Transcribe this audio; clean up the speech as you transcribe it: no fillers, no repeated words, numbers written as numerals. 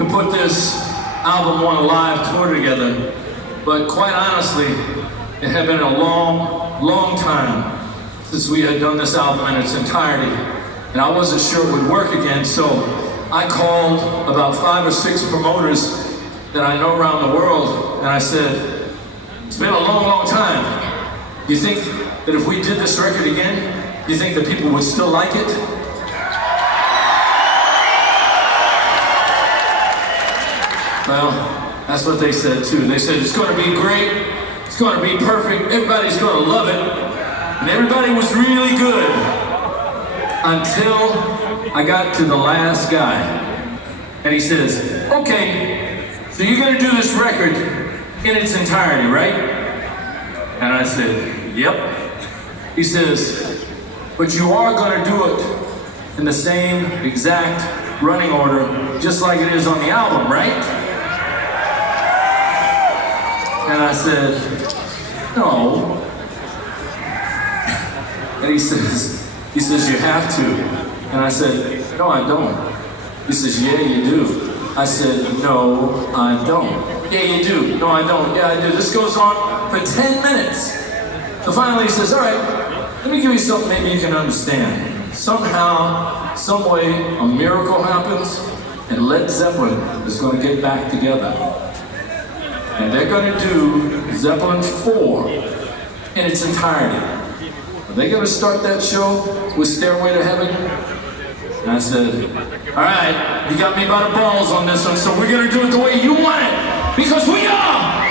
to put this album on a live tour together, but quite honestly, it had been a long time since we had done this album in its entirety, and I wasn't sure it would work again, so I called about 5 or 6 promoters that I know around the world, and I said, it's been a long time. Do you think that if we did this record again, do you think that people would still like it? Well, that's what they said too. They said it's going to be great, it's going to be perfect, everybody's going to love it, and everybody was really good until I got to the last guy, and he says, okay, so you're going to do this record in its entirety, right? And I said, yep. He says, but you are going to do it in the same exact running order, just like it is on the album, right? And I said, no. And he says, you have to. And I said, no, I don't. He says, yeah, you do. I said, no, I don't. Yeah, you do. No, I don't. Yeah, I do. This goes on for 10 minutes. So finally he says, all right, let me give you something maybe you can understand. Somehow, some way, a miracle happens, and Led Zeppelin is going to get back together. And they're going to do Zeppelin 4 in its entirety. Are they going to start that show with Stairway to Heaven? And I said, all right, you got me by the balls on this one, so we're going to do it the way you want it, because we are